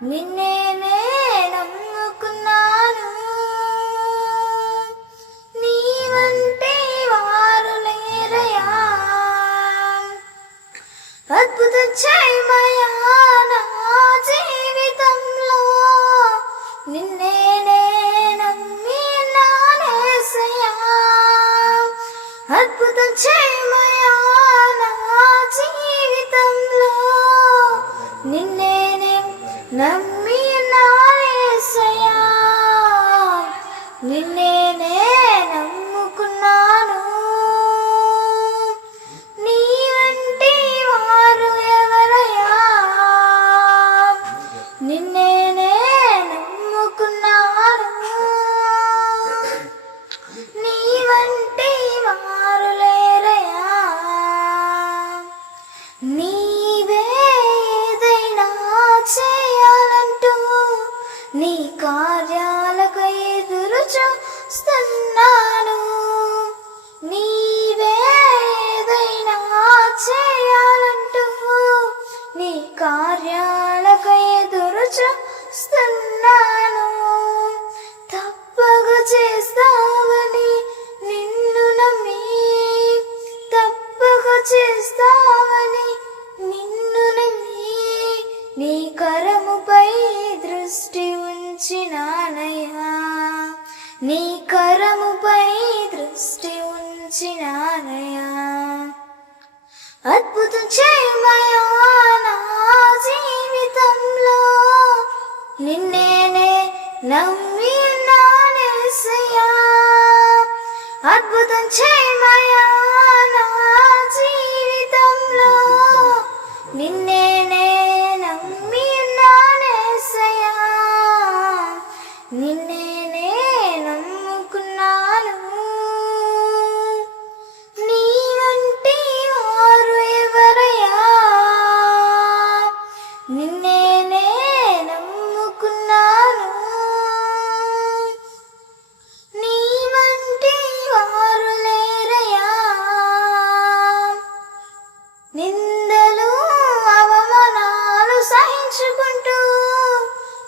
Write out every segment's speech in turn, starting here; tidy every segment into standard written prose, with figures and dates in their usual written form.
నిన్నే నమ్ముకున్నాను, నీ వంటి వారు లేరయ్యా. అద్భుతం చేయమయ్యా నా జీవితంలో, నిన్నే నమ్మినానేసయ్యా. అద్భుతం చేయమయ్యా నా జీవితంలో, నిన్నే నమ్మినానేసయ్యా. నిన్నే నమ్ముకున్నాను, నీ వంటి వారు ఎవరయ్యా. నిన్నే నమ్ముకున్నాను, నీ వంటి వారు లేరయ్యా. నీవేదైనా చేయాలంటూ నీ కార్యాలకు ఎదురు చూస్తున్నాను. నీవేదైనా చేయాలంటూ నీ కార్యాలకు ఎదురు చూస్తున్నాను. తప్పగా చేస్తావని నిన్ను నమ్మి, తప్పగా చేస్తావని నిన్ను నమ్మి, నీ కరముపై దృష్టి ఉంచినానయ్యా. నీ కరముపై దృష్టి ఉంచినానయ్యా. అద్భుతం చేయమయ్యా నా జీవితంలో, నిన్నే నమ్మినానేసయ్యా. అద్భుతం చేయమయ్యా నా జీవితంలో, నిన్నే నమ్మినానేసయ్యా. నిన్నే నమ్ముకున్నాను, నీ వంటి వారు ఎవరయ్యా. నిన్నే నమ్ముకున్నాను, నీ వంటి వారు లేరయ్యా. నిందలు అవమానాలు సహించుకుంటూ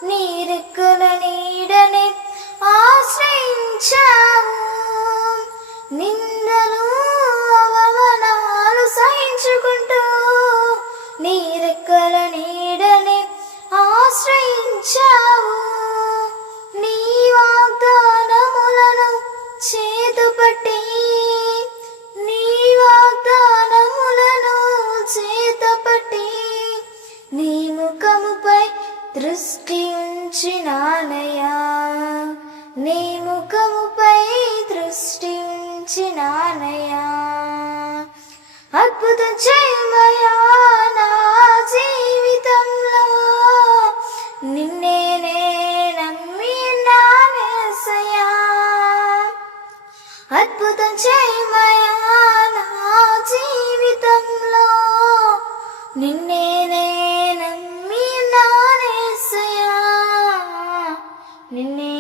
నీ రెక్కల నీడని ఆశ్రయించావు. నిందలు అవమానాలు సహించుకుంటూ నీ రెక్కల నీడని ఆశ్రయించావు. నీ వాగ్దానములను చేతుపట్టి, నీ వాగ్దానములను చేతపట్టి, నీ ముఖముపై దృష్టి ఉంచినానయ్యా. నీ ముఖముపై దృష్టి ఉంచినానయ్యా. అద్భుతం చేయమయ్యా నా జీవితంలో, నిన్నే నమ్మినానేసయ్యా. అద్భుతం చేయమయ్యా నా జీవితంలో, నిన్నే నమ్మినానేసయ్యా. నిన్నే